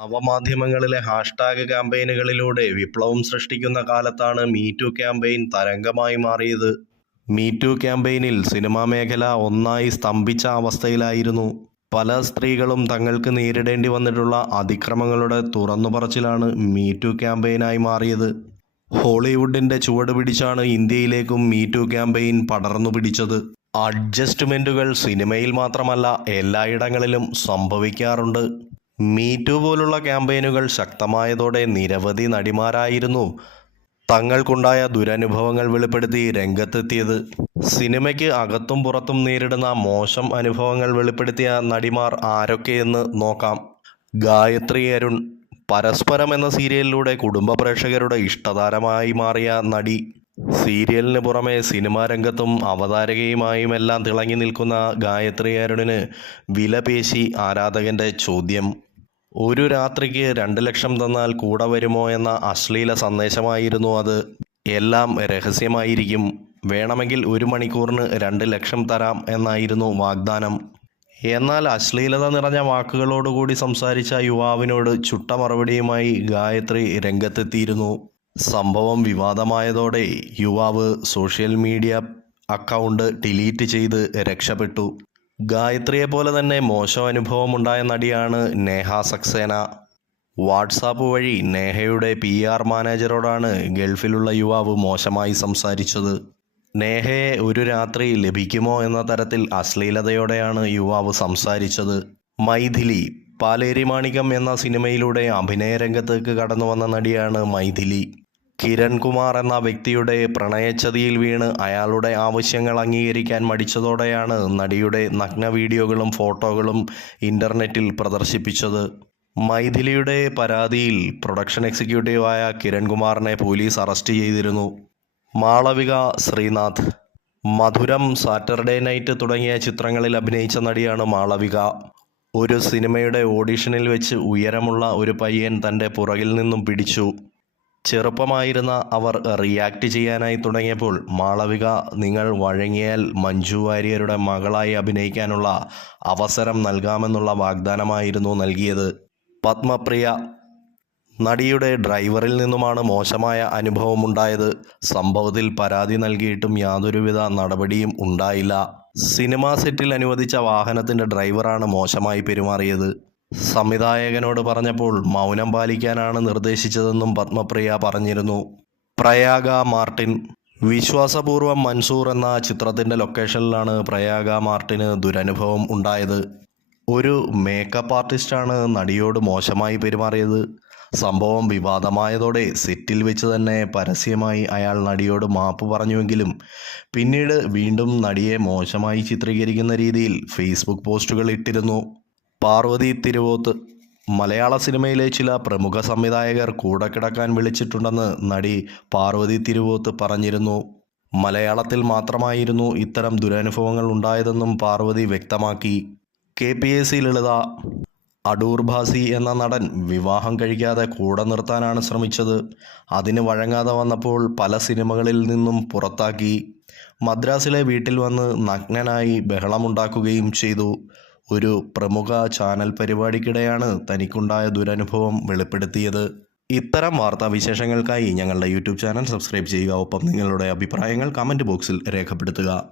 നവമാധ്യമങ്ങളിലെ hashtag ക്യാമ്പയിനുകളിലൂടെ വിപ്ലവം സൃഷ്ടിക്കുന്ന കാലത്താണ് മീറ്റു ക്യാമ്പയിൻ തരംഗമായി മാറിയത്. മീറ്റു ക്യാമ്പയിനിൽ സിനിമാ മേഖല ഒന്നായി സ്തംഭിച്ച അവസ്ഥയിലായിരുന്നു. പല സ്ത്രീകളും തങ്ങൾക്ക് നേരിടേണ്ടി വന്നിട്ടുള്ള അതിക്രമങ്ങളുടെ തുറന്നുപറച്ചിലാണ് മീറ്റു ക്യാമ്പയിനായി മാറിയത്. ഹോളിവുഡിന്റെ ചുവട് പിടിച്ചാണ് ഇന്ത്യയിലേക്കും മീറ്റു ക്യാമ്പയിൻ പടർന്നു പിടിച്ചത്. അഡ്ജസ്റ്റ്മെന്റുകൾ സിനിമയിൽ മാത്രമല്ല എല്ലായിടങ്ങളിലും സംഭവിക്കാറുണ്ട്. മീറ്റു പോലുള്ള ക്യാമ്പയിനുകൾ ശക്തമായതോടെ നിരവധി നടിമാരായിരുന്നു. തങ്ങൾക്കുണ്ടായ ദുരനുഭവങ്ങൾ വെളിപ്പെടുത്തി രംഗത്തെത്തിയത്. സിനിമയ്ക്ക് അകത്തും പുറത്തും നേരിടുന്ന മോശം അനുഭവങ്ങൾ വെളിപ്പെടുത്തിയ നടിമാർ ആരൊക്കെയെന്ന് നോക്കാം. ഗായത്രി അരുൺ പരസ്പരം എന്ന സീരിയലിലൂടെ കുടുംബ പ്രേക്ഷകരുടെ ഇഷ്ടതാരമായി മാറിയ നടി. സീരിയലിന് പുറമെ സിനിമാ രംഗത്തും അവതാരകയുമായും എല്ലാം തിളങ്ങി നിൽക്കുന്ന ഗായത്രി അരുണിന് വിലപേശി ആരാധകന്റെ ചോദ്യം. ഒരു രാത്രിക്ക് രണ്ട് ലക്ഷം തന്നാൽ കൂടെ വരുമോ എന്ന അശ്ലീല സന്ദേശമായിരുന്നു അത്. എല്ലാം രഹസ്യമായിരിക്കും. വേണമെങ്കിൽ ഒരു മണിക്കൂറിന് രണ്ട് ലക്ഷം തരാം എന്നായിരുന്നു വാഗ്ദാനം. എന്നാൽ അശ്ലീലത നിറഞ്ഞ വാക്കുകളോടുകൂടി സംസാരിച്ച യുവാവിനോട് ചുട്ട മറുപടിയുമായി ഗായത്രി രംഗത്തെത്തിയിരുന്നു. സംഭവം വിവാദമായതോടെ യുവാവ് സോഷ്യൽ മീഡിയ അക്കൗണ്ട് ഡിലീറ്റ് ചെയ്ത് രക്ഷപ്പെട്ടു. ഗായത്രിയെ പോലെ തന്നെ മോശം അനുഭവമുണ്ടായ നടിയാണ് നേഹ സക്സേന. വാട്സാപ്പ് വഴി നേഹയുടെ പി ആർ മാനേജറോടാണ് ഗൾഫിലുള്ള യുവാവ് മോശമായി സംസാരിച്ചത്. നേഹയെ ഒരു രാത്രി ലഭിക്കുമോ എന്ന തരത്തിൽ അശ്ലീലതയോടെയാണ് യുവാവ് സംസാരിച്ചത്. മൈഥിലി പാലേരി മാണിക്യം എന്ന സിനിമയിലൂടെ അഭിനയരംഗത്തേക്ക് കടന്നു വന്ന നടിയാണ് മൈഥിലി. കിരൺ കുമാർ എന്ന വ്യക്തിയുടെ പ്രണയച്ചതിയിൽ വീണ് അയാളുടെ ആവശ്യങ്ങൾ അംഗീകരിക്കാൻ മടിച്ചതോടെയാണ് നടിയുടെ നഗ്ന വീഡിയോകളും ഫോട്ടോകളും ഇന്റർനെറ്റിൽ പ്രദർശിപ്പിച്ചത്. മൈഥിലിയുടെ പരാതിയിൽ പ്രൊഡക്ഷൻ എക്സിക്യൂട്ടീവായ കിരൺകുമാറിനെ പോലീസ് അറസ്റ്റ് ചെയ്തിരുന്നു. മാളവിക ശ്രീനാഥ്. മധുരം സാറ്റർഡേ നൈറ്റ് തുടങ്ങിയ ചിത്രങ്ങളിൽ അഭിനയിച്ച നടിയാണ് മാളവിക. ഒരു സിനിമയുടെ ഓഡിഷനിൽ വെച്ച് ഉയരമുള്ള ഒരു പയ്യൻ തന്റെ പുറകിൽ നിന്നും പിടിച്ചു. ചെറുപ്പമായിരുന്ന അവർ റിയാക്ട് ചെയ്യാനായി തുടങ്ങിയപ്പോൾ മാളവിക നിങ്ങൾ വഴങ്ങിയാൽ മഞ്ജു വാര്യരുടെ മകളായി അഭിനയിക്കാനുള്ള അവസരം നൽകാമെന്നുള്ള വാഗ്ദാനമായിരുന്നു നൽകിയത്. പത്മപ്രിയ നടിയുടെ ഡ്രൈവറിൽ നിന്നുമാണ് മോശമായ അനുഭവമുണ്ടായത്. സംഭവത്തിൽ പരാതി നൽകിയിട്ടും യാതൊരുവിധ നടപടിയും ഉണ്ടായില്ല. സിനിമാ സെറ്റിൽ അനുവദിച്ച വാഹനത്തിന്റെ ഡ്രൈവറാണ് മോശമായി പെരുമാറിയത്. സംവിധായകനോട് പറഞ്ഞപ്പോൾ മൗനം പാലിക്കാനാണ് നിർദ്ദേശിച്ചതെന്നും പത്മപ്രിയ പറഞ്ഞിരുന്നു. പ്രയാഗ മാർട്ടിൻ. വിശ്വാസപൂർവം മൻസൂർ എന്ന ചിത്രത്തിന്റെ ലൊക്കേഷനിലാണ് പ്രയാഗ മാർട്ടിന് ദുരനുഭവം ഉണ്ടായത്. ഒരു മേക്കപ്പ് ആർട്ടിസ്റ്റാണ് നടിയോട് മോശമായി പെരുമാറിയത്. സംഭവം വിവാദമായതോടെ സെറ്റിൽ വെച്ച് തന്നെ പരസ്യമായി അയാൾ നടിയോട് മാപ്പ് പറഞ്ഞുവെങ്കിലും പിന്നീട് വീണ്ടും നടിയെ മോശമായി ചിത്രീകരിക്കുന്ന രീതിയിൽ ഫേസ്ബുക്ക് പോസ്റ്റുകൾ ഇട്ടിരുന്നു. പാർവതി തിരുവോത്ത്. മലയാള സിനിമയിലെ ചില പ്രമുഖ സംവിധായകർ കൂടെ കിടക്കാൻ വിളിച്ചിട്ടുണ്ടെന്ന് നടി പാർവതി തിരുവോത്ത് പറഞ്ഞിരുന്നു. മലയാളത്തിൽ മാത്രമായിരുന്നു ഇത്തരം ദുരനുഭവങ്ങൾ ഉണ്ടായതെന്നും പാർവതി വ്യക്തമാക്കി. K P S C Lalitha Adoor Bhasi എന്ന നടൻ വിവാഹം കഴിക്കാതെ കൂടെ നിർത്താനാണ് ശ്രമിച്ചത്. അതിന് വഴങ്ങാതെ വന്നപ്പോൾ പല സിനിമകളിൽ നിന്നും പുറത്താക്കി. മദ്രാസിലെ വീട്ടിൽ വന്ന് നഗ്നനായി ബഹളമുണ്ടാക്കുകയും ചെയ്തു. ഒരു പ്രമുഖ ചാനൽ പരിപാടിക്കിടെയാണ് തനിക്കുണ്ടായ ദുരനുഭവം വെളിപ്പെടുത്തിയത്. ഇത്തരം വാർത്താ വിശേഷങ്ങൾക്കായി ഞങ്ങളുടെ യൂട്യൂബ് ചാനൽ സബ്സ്ക്രൈബ് ചെയ്യുക. ഒപ്പം നിങ്ങളുടെ അഭിപ്രായങ്ങൾ കമന്റ് ബോക്സിൽ രേഖപ്പെടുത്തുക.